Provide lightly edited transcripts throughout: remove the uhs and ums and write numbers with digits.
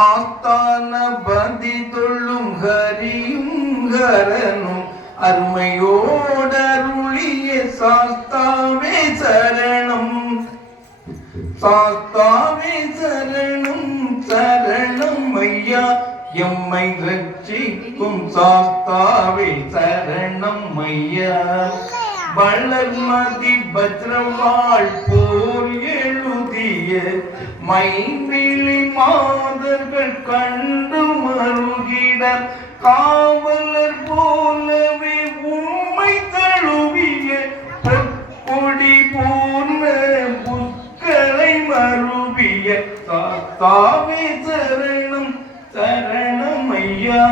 ஆஸ்தான பதி தொள்ளும் ஹரியும் ஹரனும் அருமையோடருளிய சாஸ்தாவே சரணம் சாஸ்தாவே சரணம் சரணம் ஐயா எம்மை ரட்சிக்கும் சாஸ்தாவே சரணம் ஐயா வளர்மதி பத்ரவாள் போல் எழுதிய மைவிழி மாதர்கள் கண்டு மருகிட காவலர் போலவே உண்மை தழுவிய பொற்கொடி போன புக்களை மருவிய சாஸ்தாவே சரணம் சரணம் ஐயா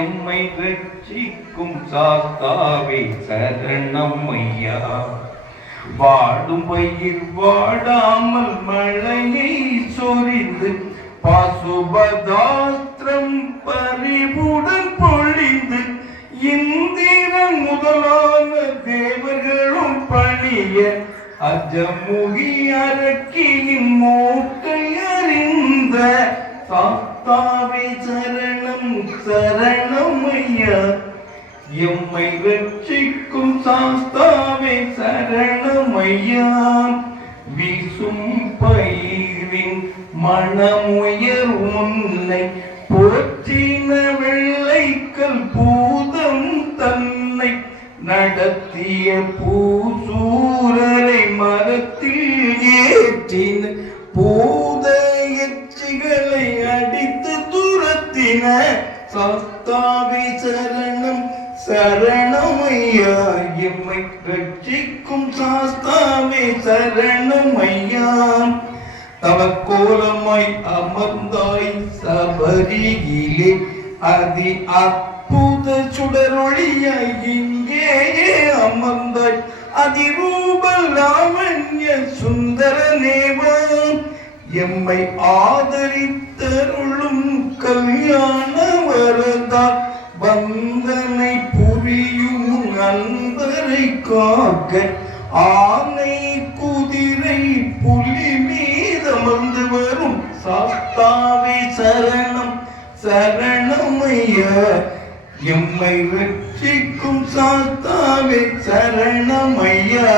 எம்மை ரட்சிக்கும் சாஸ்தாவே சரணம் ஐயா வாடும் பயிர் வாடாமல் மழையை சொரிந்து பாசுபதாஸ்திரம் பறிவுடன் பொழிந்து இந்திரன் முதலான தேவர்களும் பணிய அஜமுகி அரக்கியின் மூட்டை அறிந்த சாஸ்தாவே சரணம் சரணம் ஐயா எம்மை ரட்சிக்கும் சாஸ்தாவே சரணம் ஐயா வீசும் பயிரின் மனமுயர் உன்னை போற்றின வெள்ளைக்கல் பூதம் தன்னை நடத்திய பூசூரரை மரத்தில் ஏற்றின பூத எச்சிகளை அடித்து துரத்தின சாஸ்தாவே சரணம் சரணம் ஐயா எம்மை ரட்சிக்கும் சாஸ்தாவே சரணம் ஐயா தவக்கோலமாய் அமர்ந்தாய் சபரியிலே அதி அற்புத சுடரொளியாய் இங்கேயே அமர்ந்தாய் அதிரூப லாவண்ய சுந்தர நேவம் எம்மை ஆதரித்தருளும் கல்யாண வரதா வந்தனை புரியும் அன்பரை காக்க ஆனை குதிரை புலி மீதமர்ந்து வரும் சாஸ்தாவே சரணம் சரணம் ஐயா எம்மை ரட்சிக்கும் சாஸ்தாவே சரணம் ஐயா